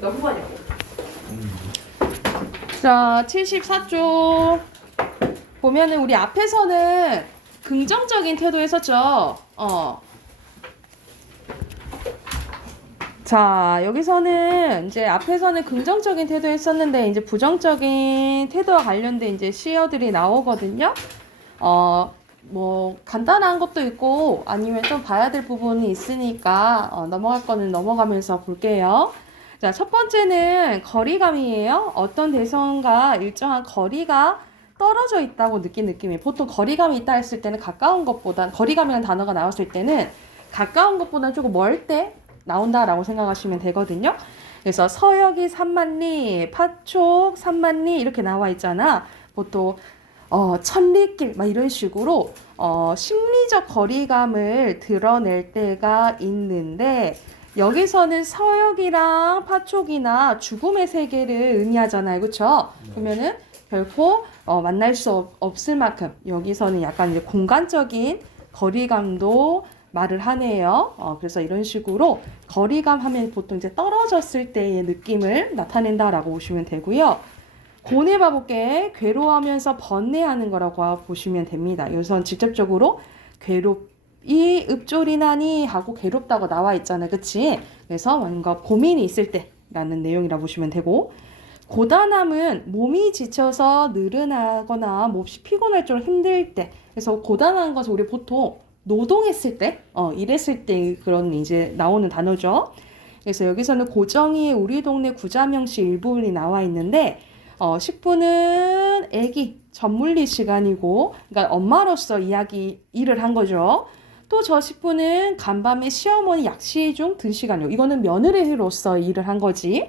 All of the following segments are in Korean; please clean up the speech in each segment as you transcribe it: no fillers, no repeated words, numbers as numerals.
몇 번이냐고. 자, 74쪽 보면은 우리 앞에서는 긍정적인 태도 했었죠. 자, 여기서는 이제 앞에서는 긍정적인 태도 했었는데 이제 부정적인 태도와 관련된 이제 시어들이 나오거든요. 뭐 간단한 것도 있고 아니면 좀 봐야 될 부분이 있으니까 넘어갈 거는 넘어가면서 볼게요. 자, 첫 번째는 거리감이에요. 어떤 대상과 일정한 거리가 떨어져 있다고 느낀 느낌이에요. 보통 거리감이 있다 했을 때는 가까운 것보다 거리감이라는 단어가 나왔을 때는 가까운 것보다는 조금 멀 때 나온다라고 생각하시면 되거든요. 그래서 서역이 3만리, 파촉 3만리 이렇게 나와 있잖아. 보통 천리길 막 이런 식으로 심리적 거리감을 드러낼 때가 있는데 여기서는 서역이랑 파촉이나 죽음의 세계를 의미하잖아요. 그렇죠? 그러면은 결코 만날 수 없을 만큼 여기서는 약간 이제 공간적인 거리감도 말을 하네요. 그래서 이런 식으로 거리감 하면 보통 이제 떨어졌을 때의 느낌을 나타낸다라고 보시면 되고요. 고뇌 봐볼게. 괴로워하면서 번뇌하는 거라고 보시면 됩니다. 여기선 직접적으로 괴롭이 읍조리나니 하고 괴롭다고 나와 있잖아요. 그치? 그래서 뭔가 고민이 있을 때라는 내용이라고 보시면 되고 고단함은 몸이 지쳐서 느른하거나 몹시 피곤할 정도로 힘들 때 그래서 고단한 것은 우리 보통 노동했을 때, 일했을 때 그런 이제 나오는 단어죠. 그래서 여기서는 고정이 우리 동네 구자명시 일부분이 나와 있는데 10분은 애기 전물리 시간이고 그러니까 엄마로서 일을 한 거죠. 또 저 10분은 간밤에 시어머니 약시 중 든 시간이요. 이거는 며느리로서 일을 한 거지.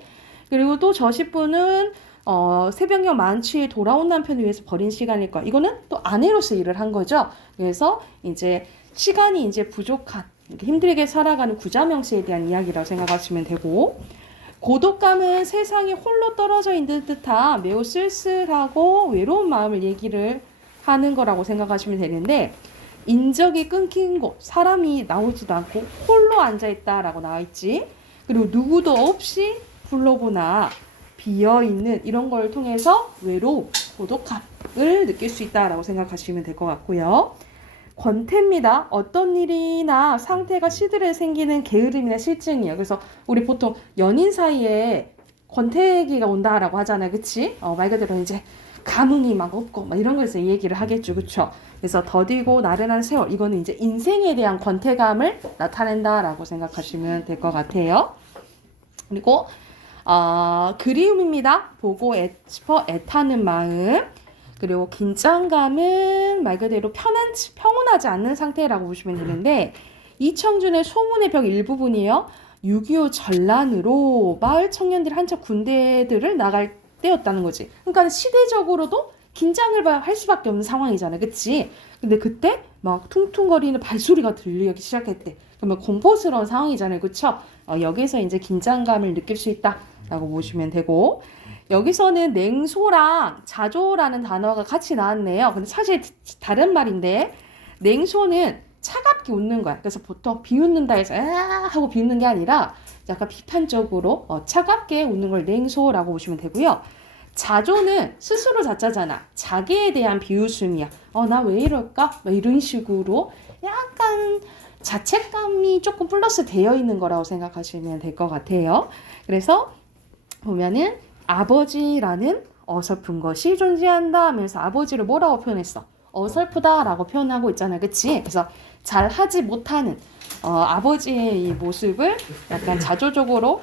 그리고 또 저 10분은 새벽녘 만취에 돌아온 남편을 위해서 버린 시간일 거야. 이거는 또 아내로서 일을 한 거죠. 그래서 이제 시간이 이제 부족한 힘들게 살아가는 구자명시에 대한 이야기라고 생각하시면 되고 고독감은 세상에 홀로 떨어져 있는 듯한 매우 쓸쓸하고 외로운 마음을 얘기를 하는 거라고 생각하시면 되는데 인적이 끊긴 곳, 사람이 나오지도 않고 홀로 앉아있다라고 나와있지. 그리고 누구도 없이 훌러구나 비어있는 이런 걸 통해서 외로움, 고독함을 느낄 수 있다라고 생각하시면 될 것 같고요. 권태입니다. 어떤 일이나 상태가 시들해 생기는 게으름이나 실증이에요. 그래서 우리 보통 연인 사이에 권태기가 온다라고 하잖아요. 그치? 말 그대로 이제 감흥이 막 없고 막 이런 거에서 얘기를 하겠죠. 그쵸? 그래서 더디고 나른한 세월 이거는 이제 인생에 대한 권태감을 나타낸다라고 생각하시면 될 것 같아요. 그리고 그리움입니다. 보고 싶어 애타는 마음. 그리고 긴장감은 말 그대로 평온하지 않는 상태라고 보시면 되는데 이청준의 소문의 벽 일부분이요. 6.25 전란으로 마을 청년들이 한참 군대들을 나갈 때였다는 거지. 그러니까 시대적으로도 긴장을 할 수밖에 없는 상황이잖아. 그치? 근데 그때 막 퉁퉁거리는 발소리가 들리기 시작했대. 그러면 공포스러운 상황이잖아요. 그쵸? 여기서 이제 긴장감을 느낄 수 있다라고 보시면 되고 여기서는 냉소랑 자조라는 단어가 같이 나왔네요. 근데 사실 다른 말인데 냉소는 차갑게 웃는 거야. 그래서 보통 비웃는다 해서 하고 비웃는 게 아니라 약간 비판적으로 차갑게 웃는 걸 냉소라고 보시면 되고요. 자조는 스스로 자자잖아. 자기에 대한 비웃음이야. 나 왜 이럴까? 막 이런 식으로 약간 자책감이 조금 플러스 되어 있는 거라고 생각하시면 될 것 같아요. 그래서 보면은 아버지라는 어설픈 것이 존재한다 하면서 아버지를 뭐라고 표현했어? 어설프다라고 표현하고 있잖아요. 그치? 그래서 잘하지 못하는 아버지의 이 모습을 약간 자조적으로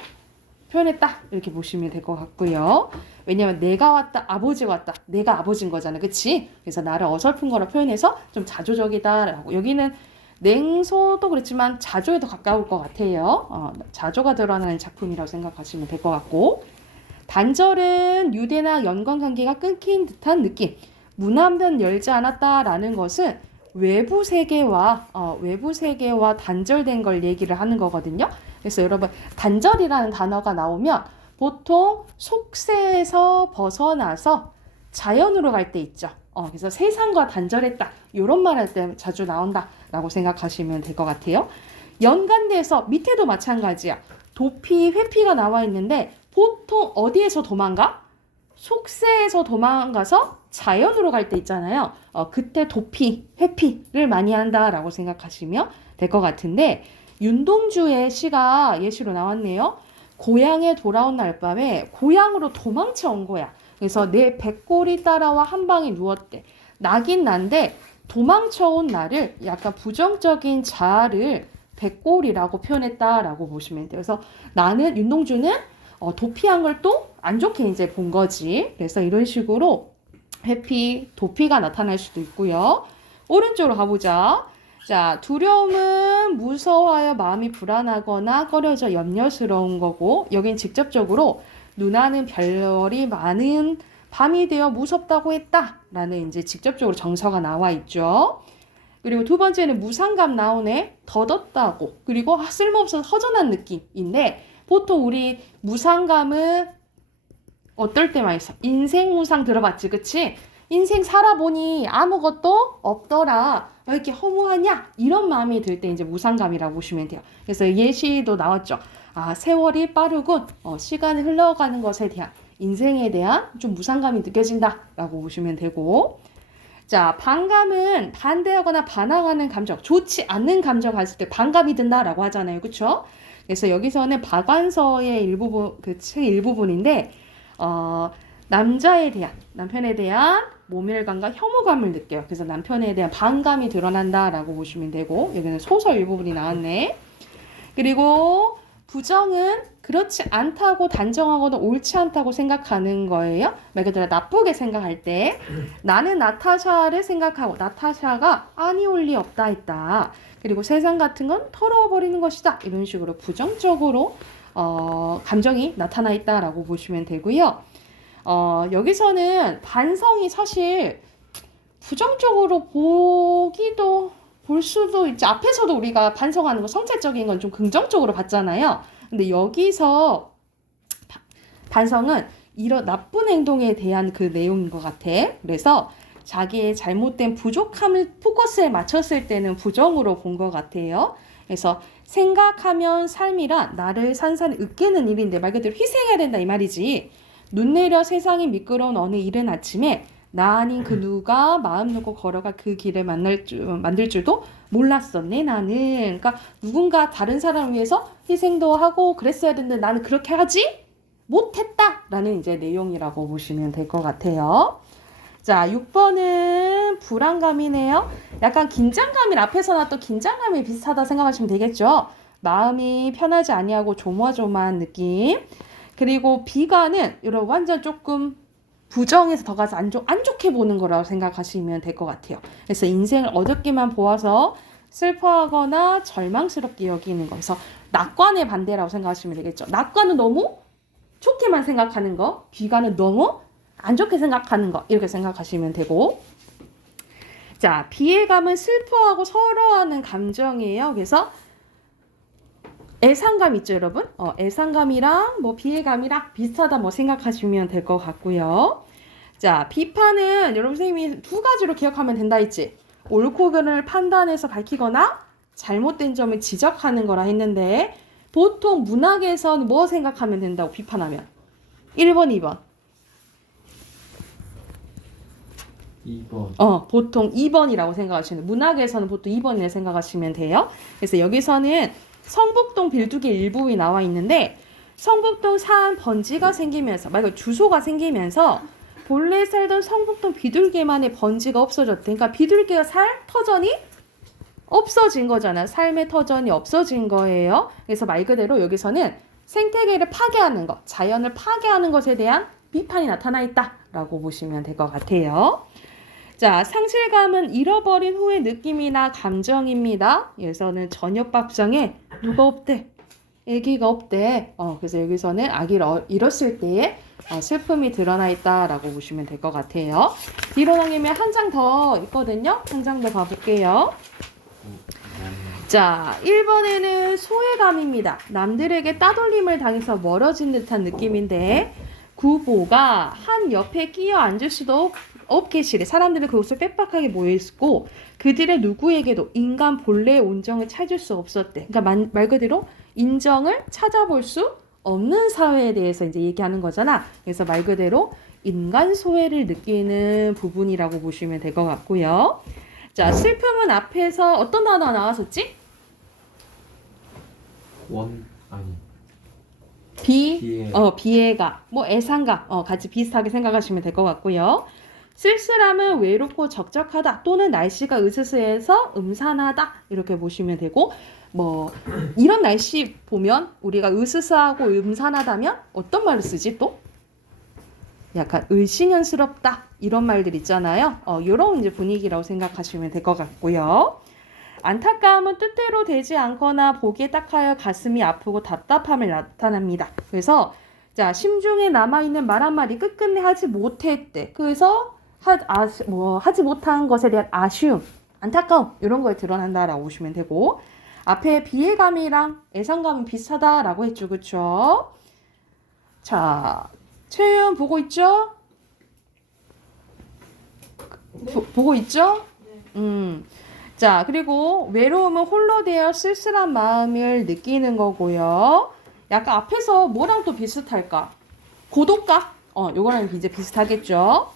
표현했다 이렇게 보시면 될 것 같고요. 왜냐면 내가 왔다 아버지가 왔다 내가 아버지인 거잖아. 그치? 그래서 나를 어설픈 거라 표현해서 좀 자조적이다라고 여기는 냉소도 그렇지만 자조에 더 가까울 것 같아요. 자조가 드러나는 작품이라고 생각하시면 될 것 같고 단절은 유대나 연관관계가 끊긴 듯한 느낌. 문 한 편 열지 않았다라는 것은 외부 세계와 단절된 걸 얘기를 하는 거거든요. 그래서 여러분 단절이라는 단어가 나오면 보통 속세에서 벗어나서 자연으로 갈 때 있죠. 그래서 세상과 단절했다. 이런 말 할 때 자주 나온다라고 생각하시면 될 것 같아요. 연관돼서 밑에도 마찬가지야. 도피, 회피가 나와 있는데 보통 어디에서 도망가? 속세에서 도망가서 자연으로 갈 때 있잖아요. 그때 도피, 회피를 많이 한다라고 생각하시면 될 것 같은데 윤동주의 시가 예시로 나왔네요. 고향에 돌아온 날 밤에 고향으로 도망쳐 온 거야. 그래서 내 백골이 따라와 한 방에 누웠대. 나긴 난데 도망쳐 온 나를 약간 부정적인 자아를 백골이라고 표현했다라고 보시면 돼요. 그래서 나는 윤동주는 도피한 걸 또 안 좋게 이제 본 거지. 그래서 이런 식으로 회피, 도피가 나타날 수도 있고요. 오른쪽으로 가보자. 자, 두려움은 무서워하여 마음이 불안하거나 꺼려져 염려스러운 거고, 여긴 직접적으로 누나는 별이 많은 밤이 되어 무섭다고 했다 라는 이제 직접적으로 정서가 나와 있죠. 그리고 두 번째는 무상감 나오네. 덧없다고. 그리고 쓸모없어서 허전한 느낌인데 보통 우리 무상감은 어떨 때 많이 써? 인생 무상 들어봤지, 그치? 인생 살아보니 아무것도 없더라. 왜 이렇게 허무하냐? 이런 마음이 들 때 이제 무상감이라고 보시면 돼요. 그래서 예시도 나왔죠. 아, 세월이 빠르군. 시간이 흘러가는 것에 대한, 인생에 대한 좀 무상감이 느껴진다라고 보시면 되고. 자, 반감은 반대하거나 반항하는 감정, 좋지 않는 감정 가질 때 반감이 든다라고 하잖아요. 그쵸? 그래서 여기서는 박완서의 일부분, 그 책의 일부분인데, 남편에 대한 모멸감과 혐오감을 느껴요. 그래서 남편에 대한 반감이 드러난다라고 보시면 되고, 여기는 소설 일부분이 나왔네. 그리고 부정은 그렇지 않다고 단정하거나 옳지 않다고 생각하는 거예요. 말 그대로 나쁘게 생각할 때 나는 나타샤를 생각하고 나타샤가 아니 올 리 없다 했다. 그리고 세상 같은 건 털어버리는 것이다. 이런 식으로 부정적으로 감정이 나타나 있다라고 보시면 되고요. 여기서는 반성이 사실 부정적으로 볼 수도 있지. 앞에서도 우리가 반성하는 거 성찰적인 건 좀 긍정적으로 봤잖아요. 근데 여기서 반성은 이런 나쁜 행동에 대한 그 내용인 것 같아. 그래서 자기의 잘못된 부족함을 포커스에 맞췄을 때는 부정으로 본 것 같아요. 그래서 생각하면 삶이란 나를 산산히 으깨는 일인데 말 그대로 희생해야 된다 이 말이지. 눈 내려 세상이 미끄러운 어느 이른 아침에 나 아닌 그 누가 마음 놓고 걸어가 그 길을 만들 줄도 몰랐었네 나는. 그러니까 누군가 다른 사람을 위해서 희생도 하고 그랬어야 되는데 나는 그렇게 하지 못했다라는 이제 내용이라고 보시면 될 것 같아요. 자, 6번은 불안감이네요. 약간 긴장감이 앞에서 나왔던 긴장감이 비슷하다 생각하시면 되겠죠. 마음이 편하지 아니하고 조마조마한 느낌. 그리고 비관은 여러분 완전 조금 부정에서 더 가서 안 좋게 보는 거라고 생각하시면 될 것 같아요. 그래서 인생을 어둡게만 보아서 슬퍼하거나 절망스럽게 여기는 거. 그래서 낙관의 반대라고 생각하시면 되겠죠. 낙관은 너무 좋게만 생각하는 거, 비관은 너무 안 좋게 생각하는 거 이렇게 생각하시면 되고. 자, 비애감은 슬퍼하고 서러워하는 감정이에요. 그래서 애상감 있죠, 여러분? 애상감이랑 비애감이랑 비슷하다 생각하시면 될 것 같고요. 자, 비판은 여러분 선생님이 두 가지로 기억하면 된다 했지. 옳고 그름을 판단해서 밝히거나 잘못된 점을 지적하는 거라 했는데 보통 문학에서는 뭐 생각하면 된다고 비판하면? 1번, 2번. 2번. 보통 2번이라고 생각하시면 돼요. 문학에서는 보통 2번이라고 생각하시면 돼요. 그래서 여기서는 성북동 빌두기 일부에 나와 있는데 성북동 산 번지가 생기면서 말 주소가 생기면서 본래 살던 성북동 비둘기만의 번지가 없어졌대. 그러니까 비둘기가 살 터전이 없어진 거잖아요. 삶의 터전이 없어진 거예요. 그래서 말 그대로 여기서는 생태계를 파괴하는 것, 자연을 파괴하는 것에 대한 비판이 나타나 있다라고 보시면 될 것 같아요. 자, 상실감은 잃어버린 후의 느낌이나 감정입니다. 여기서는 저녁밥상에 누가 없대? 아기가 없대. 그래서 여기서는 아기를 잃었을 때의 슬픔이 드러나 있다라고 보시면 될 것 같아요. 뒤로 넘기면 한 장 더 있거든요. 한 장 더 가볼게요. 자, 1번에는 소외감입니다. 남들에게 따돌림을 당해서 멀어진 듯한 느낌인데 구보가 한 옆에 끼어 앉을 수도 없게 시래. 사람들은 그곳을 빽빽하게 모여있고 그들의 누구에게도 인간 본래의 온정을 찾을 수 없었대. 그러니까 말 그대로 인정을 찾아볼 수 없는 사회에 대해서 이제 얘기하는 거잖아. 그래서 말 그대로 인간 소외를 느끼는 부분이라고 보시면 될 것 같고요. 자, 슬픔은 앞에서 어떤 단어가 나왔었지? 아니 비애가, 뭐 애상가, 같이 비슷하게 생각하시면 될 것 같고요. 쓸쓸함은 외롭고 적적하다 또는 날씨가 으스스해서 음산하다 이렇게 보시면 되고, 뭐 이런 날씨 보면 우리가 으스스하고 음산하다면 어떤 말을 쓰지 또? 약간 을씨년스럽다 이런 말들 있잖아요. 이런 이제 분위기라고 생각하시면 될 것 같고요. 안타까움은 뜻대로 되지 않거나 보기에 딱하여 가슴이 아프고 답답함을 나타납니다. 그래서 자, 심중에 남아있는 말 한마디 끝끝내 하지 못했대. 그래서 하지 못한 것에 대한 아쉬움, 안타까움 이런 거에 드러난다라고 보시면 되고, 앞에 비애감이랑 애상감은 비슷하다라고 했죠. 그쵸? 자, 채윤 보고 있죠? 보고 있죠? 자, 그리고 외로움은 홀로 되어 쓸쓸한 마음을 느끼는 거고요. 약간 앞에서 뭐랑 또 비슷할까? 고독감? 요거랑 이제 비슷하겠죠.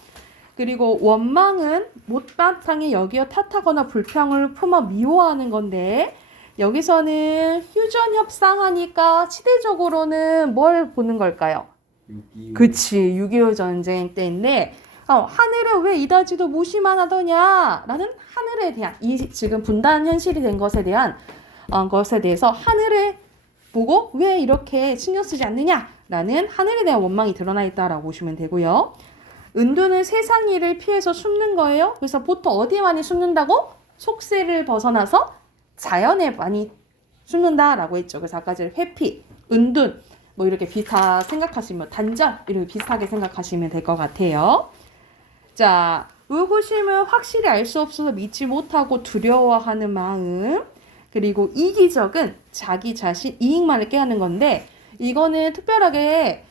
그리고 원망은 못마땅히 여기어 탓하거나 불평을 품어 미워하는 건데, 여기서는 휴전 협상하니까 시대적으로는 뭘 보는 걸까요? 6.25. 그치, 6.25 전쟁 때인데, 하늘은 왜 이다지도 무시만 하더냐? 라는 하늘에 대한, 이 지금 분단 현실이 된 것에 대해서 하늘에 보고 왜 이렇게 신경 쓰지 않느냐? 라는 하늘에 대한 원망이 드러나 있다라고 보시면 되고요. 은두는 세상 일을 피해서 숨는 거예요. 그래서 보통 어디에 많이 숨는다고? 속세를 벗어나서 자연에 많이 숨는다라고 했죠. 그래서 아까 전에 회피, 은둔, 뭐 이렇게 비슷하 생각하시면, 단절 이렇게 비슷하게 생각하시면 될 것 같아요. 자, 의구심은 확실히 알 수 없어서 믿지 못하고 두려워하는 마음. 그리고 이기적은 자기 자신 이익만을 꾀하는 건데, 이거는 특별하게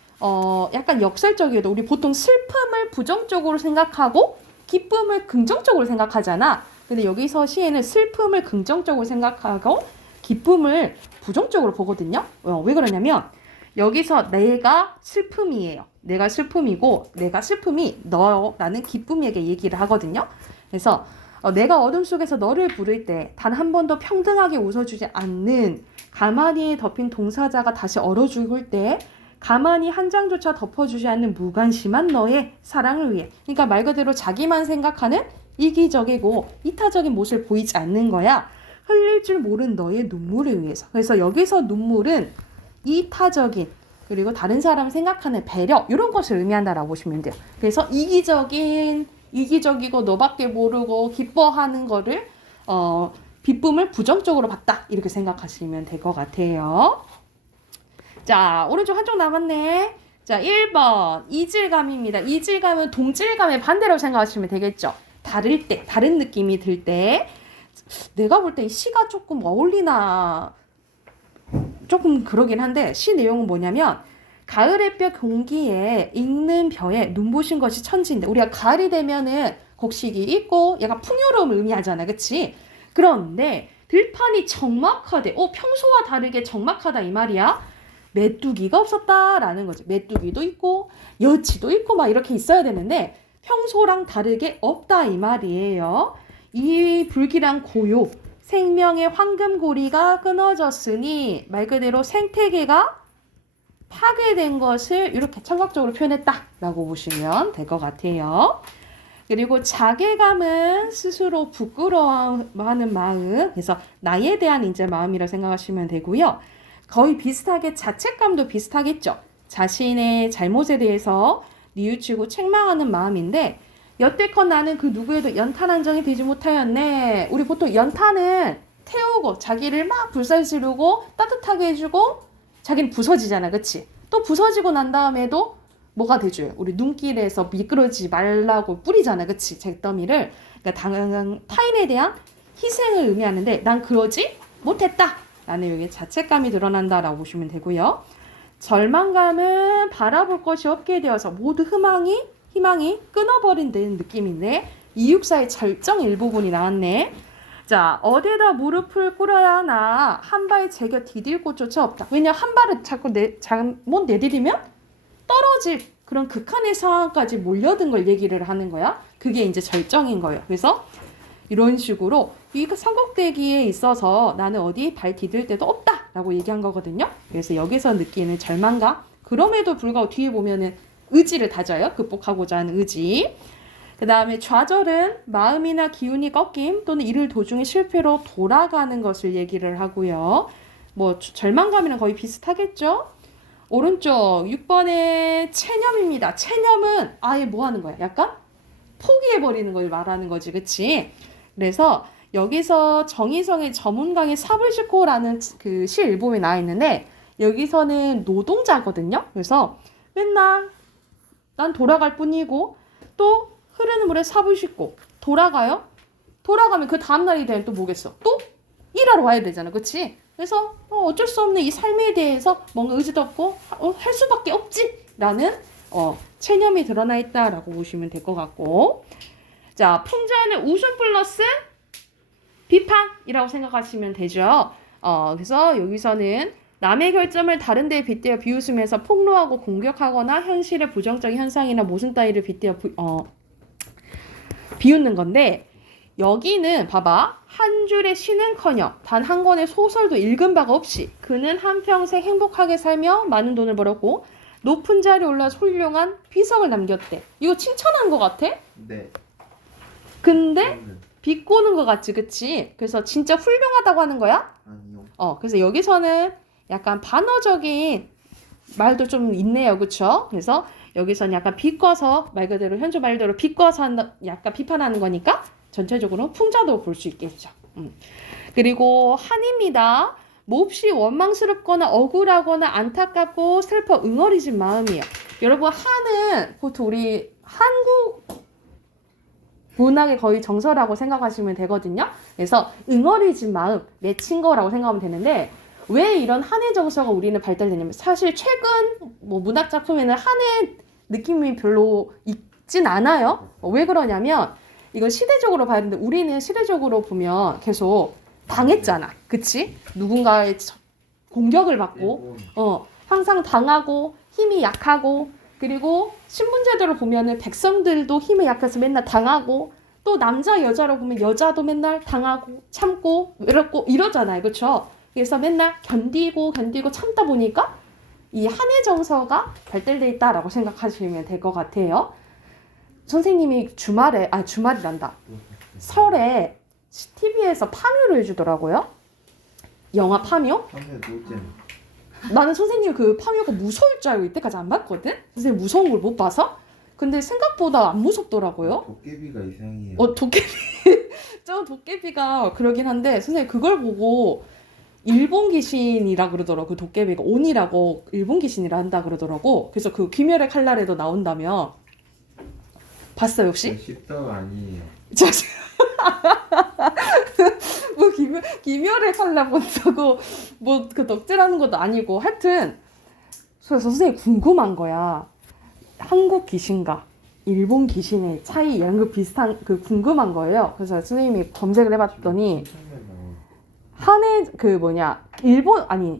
약간 역설적이어도 우리 보통 슬픔을 부정적으로 생각하고 기쁨을 긍정적으로 생각하잖아. 근데 여기서 시에는 슬픔을 긍정적으로 생각하고 기쁨을 부정적으로 보거든요. 왜 그러냐면 여기서 내가 슬픔이에요. 내가 슬픔이고 내가 슬픔이 너라는 기쁨에게 얘기를 하거든요. 그래서 내가 어둠 속에서 너를 부를 때 단 한 번도 평등하게 웃어주지 않는, 가만히 덮인 동사자가 다시 얼어 죽을 때 가만히 한 장조차 덮어주지 않는 무관심한 너의 사랑을 위해. 그러니까 말 그대로 자기만 생각하는 이기적이고 이타적인 모습을 보이지 않는 거야. 흘릴 줄 모른 너의 눈물을 위해서. 그래서 여기서 눈물은 이타적인, 그리고 다른 사람을 생각하는 배려, 이런 것을 의미한다라고 보시면 돼요. 그래서 이기적이고 너밖에 모르고 기뻐하는 거를 기쁨을 부정적으로 봤다 이렇게 생각하시면 될 것 같아요. 자, 오른쪽 한쪽 남았네. 자, 1번 이질감입니다. 이질감은 동질감의 반대로 생각하시면 되겠죠. 다를 때, 다른 느낌이 들 때, 내가 볼 때 이 시가 조금 어울리나 조금 그러긴 한데, 시 내용은 뭐냐면 가을 햇볕 공기에 익는 벼에 눈부신 것이 천지인데, 우리가 가을이 되면은 곡식이 있고 약간 풍요로움을 의미하잖아, 그치? 그런데 들판이 적막하대. 평소와 다르게 적막하다 이 말이야. 메뚜기가 없었다라는 거지. 메뚜기도 있고 여치도 있고 막 이렇게 있어야 되는데 평소랑 다르게 없다 이 말이에요. 이 불길한 고요, 생명의 황금고리가 끊어졌으니 말 그대로 생태계가 파괴된 것을 이렇게 청각적으로 표현했다라고 보시면 될 것 같아요. 그리고 자괴감은 스스로 부끄러워하는 마음, 그래서 나에 대한 이제 마음이라고 생각하시면 되고요. 거의 비슷하게 자책감도 비슷하겠죠. 자신의 잘못에 대해서 뉘우치고 책망하는 마음인데, 여태껏 나는 그 누구에도 연탄 한 정이 되지 못하였네. 우리 보통 연탄은 태우고 자기를 막 불살지르고 따뜻하게 해주고 자기는 부서지잖아, 그치? 또 부서지고 난 다음에도 뭐가 돼줘요? 우리 눈길에서 미끄러지지 말라고 뿌리잖아, 그치? 잿더미를. 그러니까 타인에 대한 희생을 의미하는데 난 그러지 못했다 라는 여기 자책감이 드러난다라고 보시면 되고요. 절망감은 바라볼 것이 없게 되어서 모두 희망이 끊어버린 느낌인데, 이육사의 절정 일부분이 나왔네. 자, 어디에다 무릎을 꿇어야 하나 한 발 제겨 디딜 곳조차 없다. 왜냐 한 발을 자꾸 잘못 내디디면 떨어질 그런 극한의 상황까지 몰려든 걸 얘기를 하는 거야. 그게 이제 절정인 거예요. 그래서 이런 식으로 이 삼국대기에 있어서 나는 어디 발 디딜 데도 없다라고 얘기한 거거든요. 그래서 여기서 느끼는 절망감. 그럼에도 불구하고 뒤에 보면은 의지를 다져요. 극복하고자 하는 의지. 그 다음에 좌절은 마음이나 기운이 꺾임 또는 일을 도중에 실패로 돌아가는 것을 얘기를 하고요. 뭐 절망감이랑 거의 비슷하겠죠? 오른쪽 6번의 체념입니다. 체념은 아예 뭐 하는 거야? 약간 포기해버리는 걸 말하는 거지. 그치? 그래서 여기서 정의성의 저문강의 삽을 싣고라는 그 시 일본에 나와 있는데 여기서는 노동자거든요. 그래서 맨날 난 돌아갈 뿐이고 또 흐르는 물에 삽을 싣고 돌아가요. 돌아가면 그 다음날이 되면 또 뭐겠어? 또 일하러 와야 되잖아. 그치? 그래서 어쩔 수 없는 이 삶에 대해서 뭔가 의지도 없고 할 수밖에 없지 라는 체념이 드러나 있다라고 보시면 될 것 같고 자 풍자는 웃음 플러스 비판이라고 생각하시면 되죠. 그래서 여기서는 남의 결점을 다른 데에 빗대어 비웃으면서 폭로하고 공격하거나 현실의 부정적인 현상이나 모순 따위를 빗대어 비웃는 건데 여기는 봐봐 한 줄의 시는커녕 단 한 권의 소설도 읽은 바가 없이 그는 한평생 행복하게 살며 많은 돈을 벌었고 높은 자리에 올라 훌륭한 비석을 남겼대. 이거 칭찬한 것 같아? 네. 근데 저는 비꼬는 것 같지 그치? 그래서 진짜 훌륭하다고 하는 거야? 아니요. 그래서 여기서는 약간 반어적인 말도 좀 있네요. 그쵸? 그래서 여기서는 약간 비꼬서 말 그대로 현주 말대로 비꼬서 한다, 약간 비판하는 거니까 전체적으로 풍자도 볼 수 있겠죠. 그리고 한입니다. 몹시 원망스럽거나 억울하거나 안타깝고 슬퍼 응어리진 마음이에요. 여러분 한은 보통 우리 한국 문학의 거의 정서라고 생각하시면 되거든요. 그래서 응어리진 마음 맺힌 거라고 생각하면 되는데 왜 이런 한의 정서가 우리는 발달되냐면 사실 최근 뭐 문학 작품에는 한의 느낌이 별로 있진 않아요. 왜 그러냐면 이건 시대적으로 봐야 되는데 우리는 시대적으로 보면 계속 당했잖아. 그치? 누군가의 공격을 받고 항상 당하고 힘이 약하고 그리고 신분제도로 보면은 백성들도 힘이 약해서 맨날 당하고 또 남자 여자로 보면 여자도 맨날 당하고 참고 외롭고 이러잖아요. 그렇죠? 그래서 맨날 견디고 참다 보니까 이 한의 정서가 발달돼 있다라고 생각하시면 될 것 같아요. 선생님이 주말이란다. 설에 TV에서 파묘를 해주더라고요. 영화 파묘? 하면 노잼. 나는 선생님 그 파묘가 무서울 줄 알고 이때까지 안 봤거든? 선생님 무서운 걸 못 봐서? 근데 생각보다 안 무섭더라고요. 도깨비가 이상해요. 도깨비가 그러긴 한데 선생님 그걸 보고 일본 귀신이라 그러더라고. 그 도깨비가 온이라고 일본 귀신이라 한다 그러더라고. 그래서 그 귀멸의 칼날에도 나온다며. 봤어요 혹시? 십덕 아니에요. 뭐 기멸의 칼날 본다고 뭐 그 덕질하는 것도 아니고 하여튼 그래서 선생님 궁금한 거야. 한국 귀신과 일본 귀신의 차이 이런 거 비슷한 그 궁금한 거예요. 그래서 선생님이 검색을 해봤더니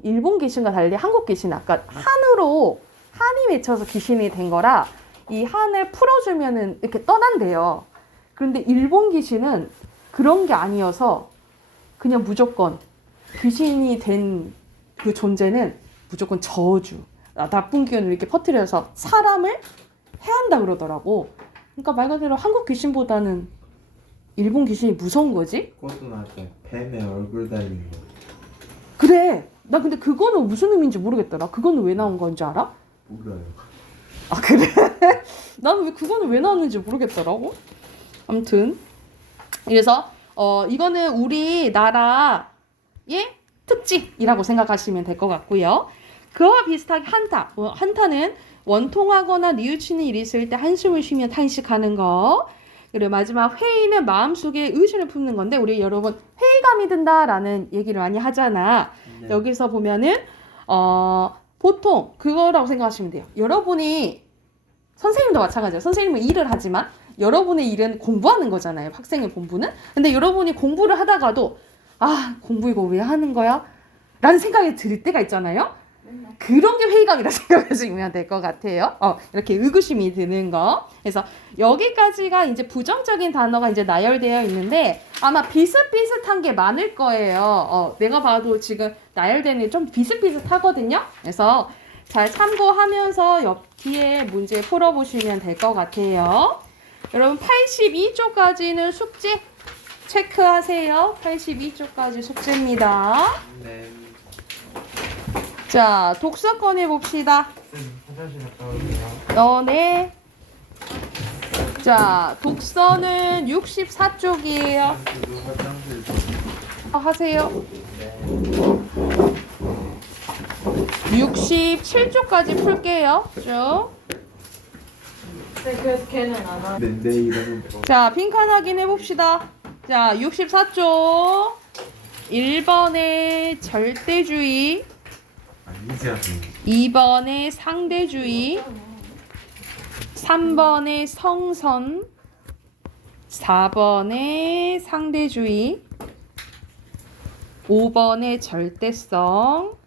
일본 귀신과 달리 한국 귀신은 아까 한이 맺혀서 귀신이 된 거라 이 한을 풀어주면은 이렇게 떠난대요. 그런데 일본 귀신은 그런 게 아니어서 그냥 무조건 귀신이 된 그 존재는 무조건 저주, 나쁜 기운을 이렇게 퍼뜨려서 사람을 해한다 그러더라고. 그러니까 말 그대로 한국 귀신보다는 일본 귀신이 무서운 거지? 그것도 나왔다. 뱀의 얼굴 달린 거. 그래. 나 근데 그거는 무슨 의미인지 모르겠더라. 그거는 왜 나온 건지 알아? 몰라요. 아 그래? 나는 왜 그거는 왜 나왔는지 모르겠더라고. 아무튼 그래서 이거는 우리나라의 특징이라고 생각하시면 될 것 같고요. 그와 비슷하게 한타. 한타는 원통하거나 뉘우치는 일이 있을 때 한숨을 쉬며 탄식하는 거. 그리고 마지막 회의는 마음속에 의심을 품는 건데 우리 여러분 회의감이 든다라는 얘기를 많이 하잖아. 네. 여기서 보면은 보통 그거라고 생각하시면 돼요. 여러분이 선생님도 마찬가지예요. 선생님은 일을 하지만 여러분의 일은 공부하는 거잖아요. 학생의 본분은. 근데 여러분이 공부를 하다가도 공부 이거 왜 하는 거야? 라는 생각이 들 때가 있잖아요. 그런 게 회의감이라 생각하시면 될 것 같아요. 이렇게 의구심이 드는 거. 그래서 여기까지가 이제 부정적인 단어가 이제 나열되어 있는데 아마 비슷비슷한 게 많을 거예요. 내가 봐도 지금 나열되는 게 좀 비슷비슷하거든요. 그래서 잘 참고하면서 옆 뒤에 문제 풀어보시면 될 것 같아요. 여러분 82쪽까지는 숙제 체크하세요. 82쪽까지 숙제입니다. 네. 자, 독서권 해봅시다. 화장실 갔다 올게요. 네. 자, 독서는 64쪽이에요. 저도 화장실 좀. 하세요. 네. 67쪽까지 풀게요. 쭉. 그래서 걔는 안 와. 네, 내 이름은 자, 빈칸 확인해봅시다. 자, 64쪽. 1번에 절대주의, 아니잖아. 2번에 상대주의, 3번에 성선, 4번에 상대주의, 5번에 절대성,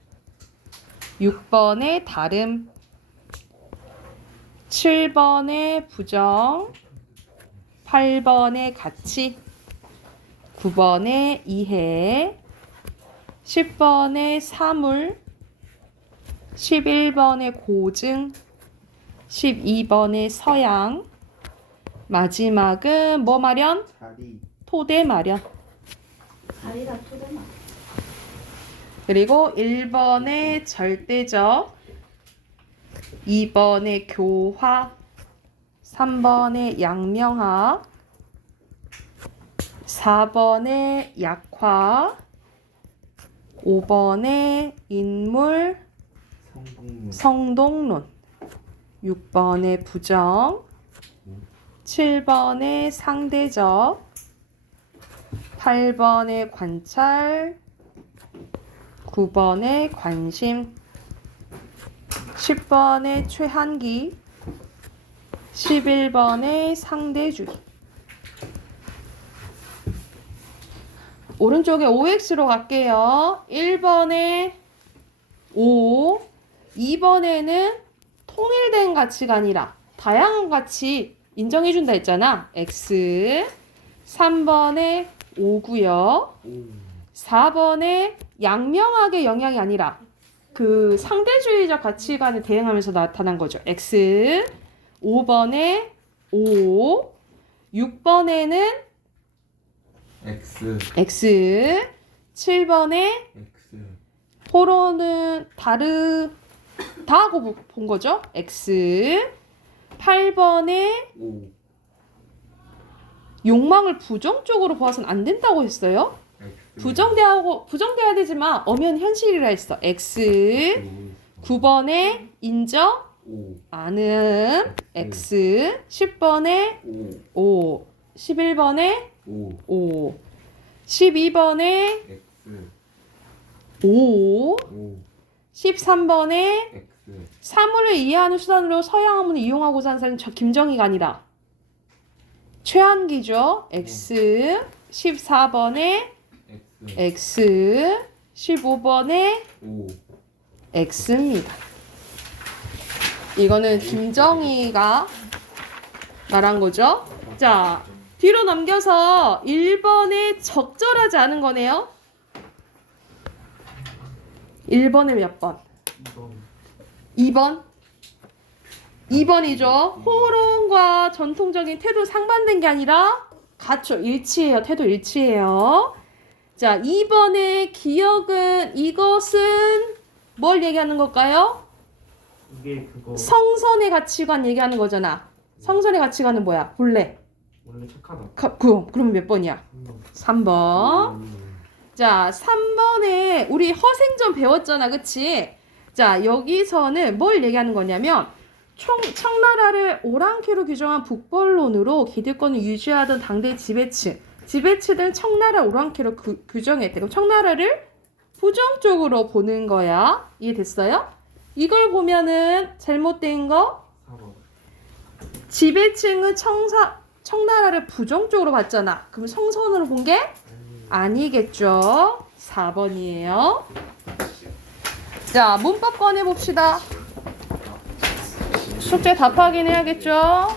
6번에 다름, 7번에 부정, 8번에 가치, 9번에 이해, 10번에 사물, 11번에 고증, 12번에 서양, 마지막은 뭐 마련? 다리. 토대 마련. 다리가 토대나. 그리고 1번에 절대적, 2번에 교화, 3번에 양명학, 4번에 약화, 5번에 인물, 성동문. 성동론, 6번에 부정, 7번에 상대적, 8번에 관찰, 9번에 관심, 10번에 최한기, 11번에 상대주의. 오른쪽에 OX로 갈게요. 1번에 O, 2번에는 통일된 가치가 아니라 다양한 가치 인정해준다 했잖아. X. 3번에 O고요. 오. 4번에 양명학의 영향이 아니라 그 상대주의적 가치관에 대응하면서 나타난 거죠. X. 5번에 O. 6번에는 X. X. 7번에 X. 포로는 다르다고 본 거죠. X. 8번에 오. 욕망을 부정적으로 보아서는 안 된다고 했어요. X. 부정돼야 되지만 엄연 현실이라 했어. X. 9번에 인정, 오. 아는, X. 10번에 오. O. 11번에 오. O. 12번에 X. O. 오. 13번에 X. 사물을 이해하는 수단으로 서양어문을 이용하고자 하는 사람은 김정희가 아니라 최한기죠. X. 14번에 X. X. 15번에 오. X입니다. 이거는 김정희가 말한 거죠. 자, 뒤로 넘겨서 1번에 적절하지 않은 거네요. 1번에 몇 번? 2번? 2번이죠. 호론과 전통적인 태도 상반된 게 아니라 같죠. 일치해요. 태도 일치해요. 자, 2번의 기억은 이것은 뭘 얘기하는 걸까요? 이게 그거 성선의 가치관 얘기하는 거잖아. 성선의 가치관은 뭐야? 본래. 원래 착하다. 그러면 몇 번이야? 3번. 자, 3번에 우리 허생전 배웠잖아. 그치? 자, 여기서는 뭘 얘기하는 거냐면 청나라를 오랑캐로 규정한 북벌론으로 기득권을 유지하던 당대 지배층들은 청나라 오랑캐로 규정했대. 그럼 청나라를 부정적으로 보는 거야. 이해됐어요? 이걸 보면은 잘못된 거, 4번. 지배층은 청나라를 부정적으로 봤잖아. 그럼 성선으로 본 게 아니겠죠. 4번이에요. 자, 문법 꺼내봅시다. 숙제 답하긴 해야겠죠.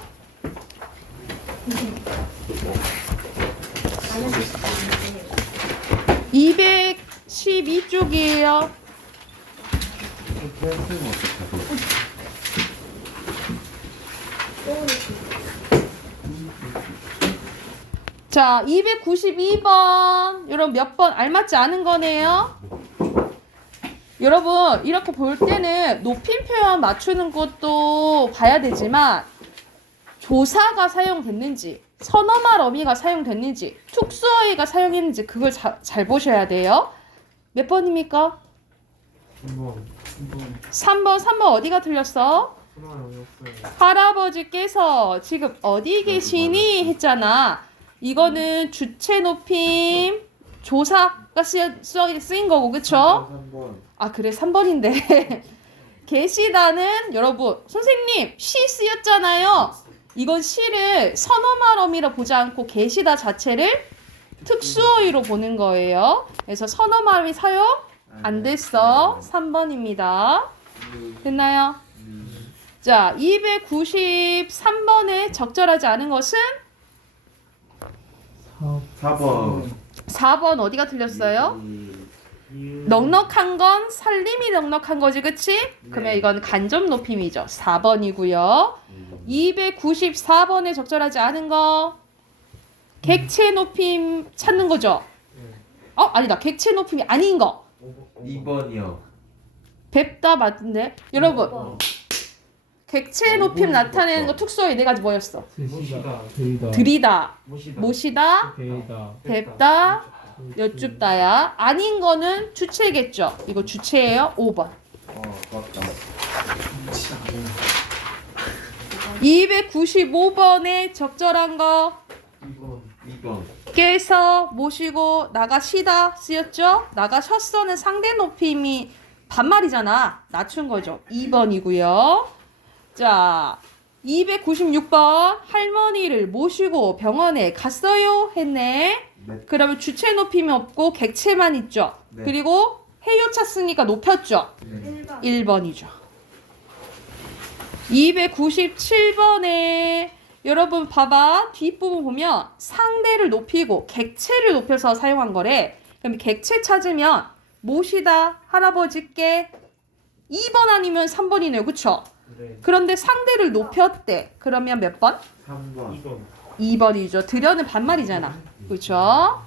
212쪽이에요. 펜스는 어떻게 자, 292번. 여러분 몇 번 알맞지 않은 거네요. 여러분 이렇게 볼 때는 높임 표현 맞추는 것도 봐야 되지만 조사가 사용됐는지 선어말 어미가 사용됐는지 특수어휘가 사용했는지 그걸 잘 보셔야 돼요. 몇 번입니까? 3번. 3번 어디가 틀렸어? 할아버지께서 지금 어디 계시니? 했잖아. 이거는 주체 높임 조사가 쓰인 거고 그쵸? 3번. 아 그래 3번인데 계시다는 여러분 선생님 시 쓰였잖아요. 이건 시를 선어말 어미로 보지 않고 계시다 자체를 특수어휘로 보는 거예요. 그래서 선어말 어미 사용 안 됐어. 3번입니다. 됐나요? 자 293번에 적절하지 않은 것은 4번. 4번 어디가 틀렸어요? 넉넉한 건 살림이 넉넉한 거지 그치? 그러면 이건 간접 높임이죠. 4번이고요. 294번에 적절하지 않은 거 객체 높임 찾는 거죠. 아니다. 객체 높임이 아닌 거 2번이요. 뵙다 맞는데 여러분 객체 높임 나타내는 거 특수어휘 네 가지 뭐였어? 모시다, 들이다, 모시다, 모시다, 뵙다, 여쭙다야. 아닌 거는 주체겠죠. 이거 주체예요. 5번. 맞다. 295번에 적절한 거 2번. 께서 모시고 나가시다 쓰였죠? 나가셨어는 상대 높임이 반말이잖아. 낮춘 거죠. 2번이고요. 자, 296번 할머니를 모시고 병원에 갔어요 했네. 네. 그러면 주체 높임이 없고 객체만 있죠. 네. 그리고 해요 찾으니까 높였죠. 네. 1번이죠. 297번에 여러분 봐봐. 뒷부분 보면 상대를 높이고 객체를 높여서 사용한 거래. 그럼 객체 찾으면 모시다 할아버지께 2번 아니면 3번이네요. 그쵸? 네. 그런데 상대를 높였대. 그러면 몇 번? 3번. 2번이죠. 들여는 반말이잖아. 그쵸?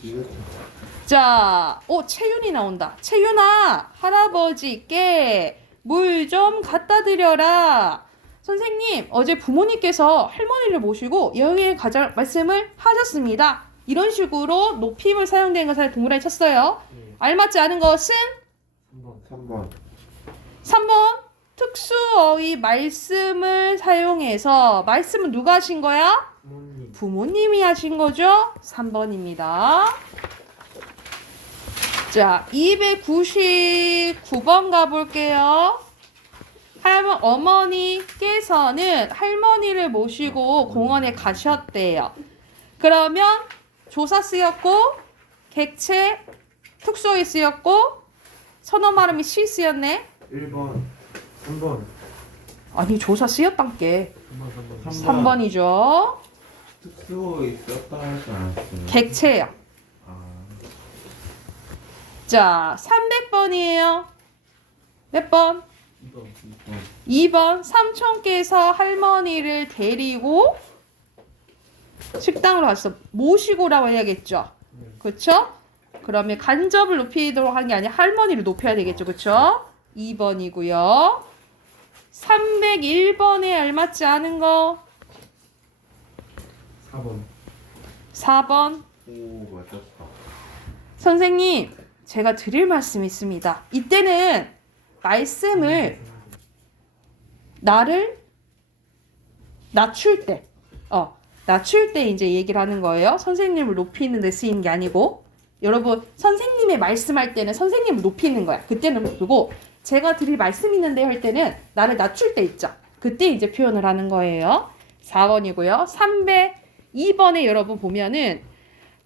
뒤에 자, 채윤이 나온다. 채윤아, 할아버지께 물 좀 갖다 드려라. 선생님, 어제 부모님께서 할머니를 모시고 여행에 가자 말씀을 하셨습니다. 이런 식으로 높임을 사용된 것을 동그라미 쳤어요. 알맞지 않은 것은 3번. 3번 특수어휘 말씀을 사용해서 말씀은 누가 하신 거야? 부모님이 하신 거죠? 3번입니다. 자, 299번 가볼게요. 어머니께서는 할머니를 모시고 공원에 가셨대요. 그러면 조사 쓰였고 객체 특수어휘 쓰였고 선어 말음이 시 쓰였네. 1번. 3번. 아니 조사 쓰였단께. 3번. 3번이죠. 특수어휘 썼다 하지 않았어요? 객체예요. 자, 300번이에요. 몇 번? 2번. 삼촌께서 할머니를 데리고 식당으로 갔어. 모시고라고 해야겠죠. 그쵸? 그러면 간접을 높이도록 한 게 아니라 할머니를 높여야 되겠죠. 그쵸? 2번이고요. 301번에 알맞지 않은 거 4번. 4번. 오, 맞았어. 선생님, 제가 드릴 말씀이 있습니다. 이때는 말씀을 나를 낮출 때, 낮출 때 이제 얘기를 하는 거예요. 선생님을 높이는 데 쓰이는 게 아니고, 여러분 선생님의 말씀할 때는 선생님을 높이는 거야. 그때는 그리고 제가 드릴 말씀 있는데 할 때는 나를 낮출 때 있죠. 그때 이제 표현을 하는 거예요. 4번이고요. 302번에 여러분 보면은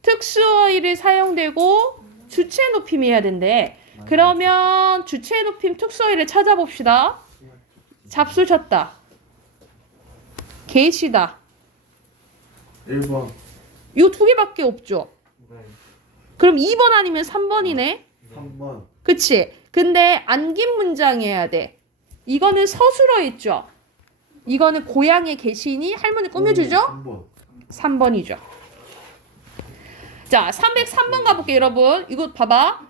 특수어휘를 사용되고 주체 높임이 해야 된대. 그러면 주체 높임 특수어휘를 찾아봅시다. 잡수셨다. 계시다. 1번. 요 두 개밖에 없죠. 네. 그럼 2번 아니면 3번이네. 3번. 그치? 근데 안긴 문장이어야 돼. 이거는 서술어 있죠. 이거는 고향에 계시니 할머니 꾸며주죠? 3번. 3번이죠. 자, 303번 가볼게요, 여러분. 이거 봐봐.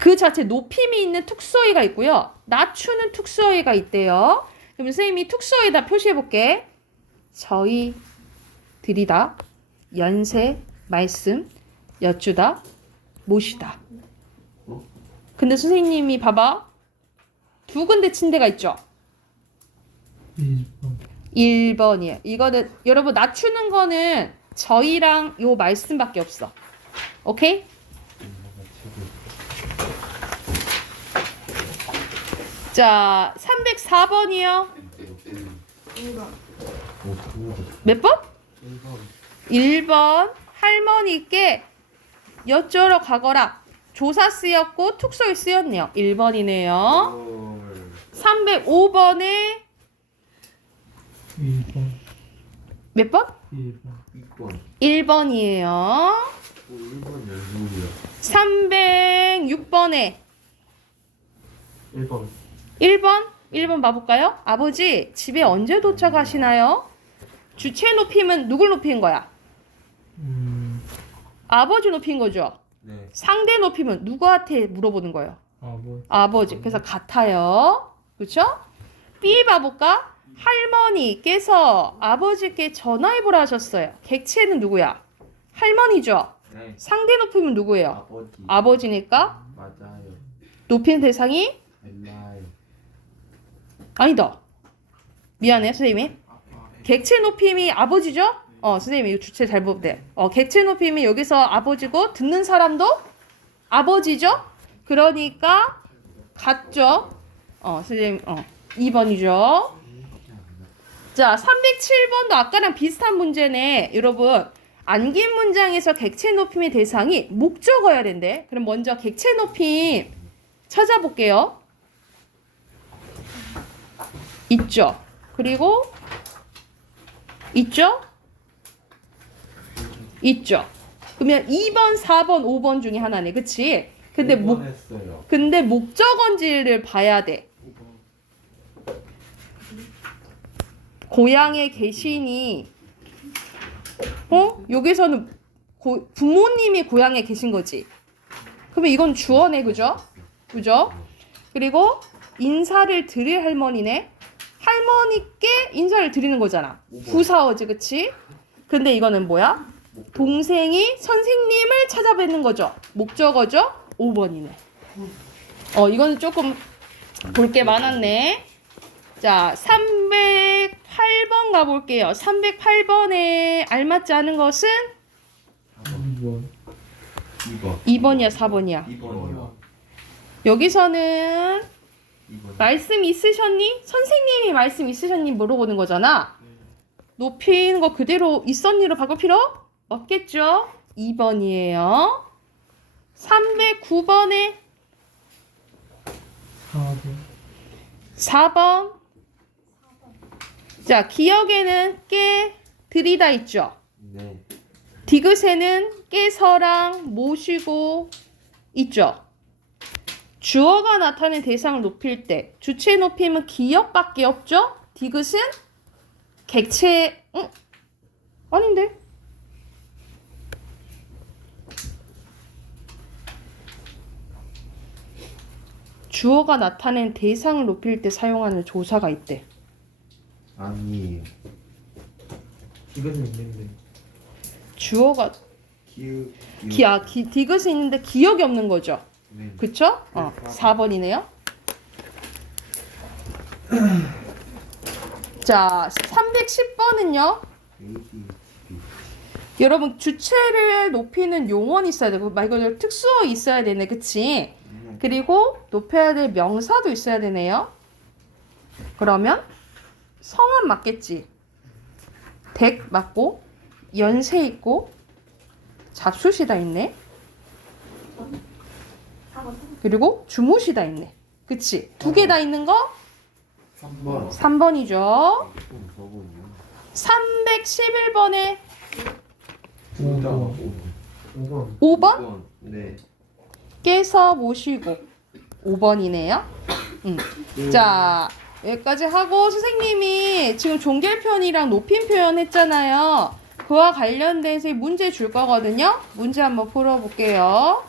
그 자체 높임이 있는 특수어휘가 있고요. 낮추는 특수어휘가 있대요. 그럼 선생님이 특수어휘다 표시해볼게. 저희, 드리다, 연세, 말씀, 여쭈다, 모시다. 어? 근데 선생님이 봐봐. 두 군데 침대가 있죠. 1번. 1번이에요. 이거는 여러분 낮추는 거는 저희랑 요 말씀밖에 없어. 오케이? 자, 304번이요. 1번. 몇 번? 1번. 1번. 할머니께 여쭈러 가거라. 조사 쓰였고 툭소에 쓰였네요. 1번이네요. 305번에 2번. 몇 번? 1번. 2번. 1번이에요. 1번 연속이야. 306번에 1번. 1번? 1번 봐볼까요? 아버지, 집에 언제 도착하시나요? 주체 높임은 누굴 높인 거야? 아버지 높인 거죠? 네. 상대 높임은 누구한테 물어보는 거예요? 아버지. 아버지. 그래서 같아요. 그렇죠? B 봐볼까? 할머니께서 아버지께 전화해보라 하셨어요. 객체는 누구야? 할머니죠? 네. 상대 높임은 누구예요? 아버지. 아버지니까 맞아요. 높인 대상이 엘라이. 아니다. 미안해, 선생님이. 객체 높임이 아버지죠? 선생님이 이거 주체 잘못돼. 객체 높임이 여기서 아버지고 듣는 사람도 아버지죠? 그러니까 같죠? 선생님, 2번이죠. 자, 307번도 아까랑 비슷한 문제네. 여러분, 안긴 문장에서 객체 높임의 대상이 목적어야 된대. 그럼 먼저 객체 높임 찾아볼게요. 있죠? 그리고 있죠? 있죠? 그러면 2번, 4번, 5번 중에 하나네. 그치? 근데 5번 했어요. 근데 목적어인지를 봐야 돼. 고향에 계시니 여기서는 부모님이 고향에 계신 거지. 그러면 이건 주어네. 그죠? 그죠? 그리고 인사를 드릴 할머니네. 할머니께 인사를 드리는 거잖아. 부사어지. 그치? 근데 이거는 뭐야? 동생이 선생님을 찾아뵙는 거죠. 목적어죠? 5번이네. 이거는 조금 볼 게 많았네. 자, 308번 가볼게요. 308번에 알맞지 않은 것은 2번. 2번. 2번이야, 4번이야. 2번이요. 여기서는 2번. 말씀 있으셨니? 선생님이 말씀 있으셨니? 물어보는 거잖아. 높이는 거 그대로 있었니로 바꿀 필요 없겠죠? 2번이에요. 309번에 4번. 4번. 자, 기역에는 깨, 들이다 있죠? 네. 디귿에는 깨서랑 모시고 있죠? 주어가 나타낸 대상을 높일 때 주체 높임은 기역밖에 없죠? 디귿은 객체, 아닌데? 주어가 나타낸 대상을 높일 때 사용하는 조사가 있대. 아니에요. 이것은 있는데. 주어가 기읍. 디귿이 있는데 기억이 없는 거죠. 네. 그쵸? 4번이네요. 자, 310번은요. 여러분, 주체를 높이는 용언이 있어야 되고 말 그대로 특수어 있어야 되네. 그치? 그리고 높여야 될 명사도 있어야 되네요. 그러면 성함 맞겠지? 댁 맞고 연세 있고 잡숫이다 있네. 그리고 주무시다 있네. 그치? 두 개 다 있는 거 3번. 3번이죠. 4번이요. 311번에 숫자 5번. 5번 네. 깨서 모시고 5번이네요. 자, 여기까지 하고 선생님이 지금 종결 표현이랑 높임 표현 했잖아요. 그와 관련돼서 문제 줄 거거든요. 문제 한번 풀어볼게요.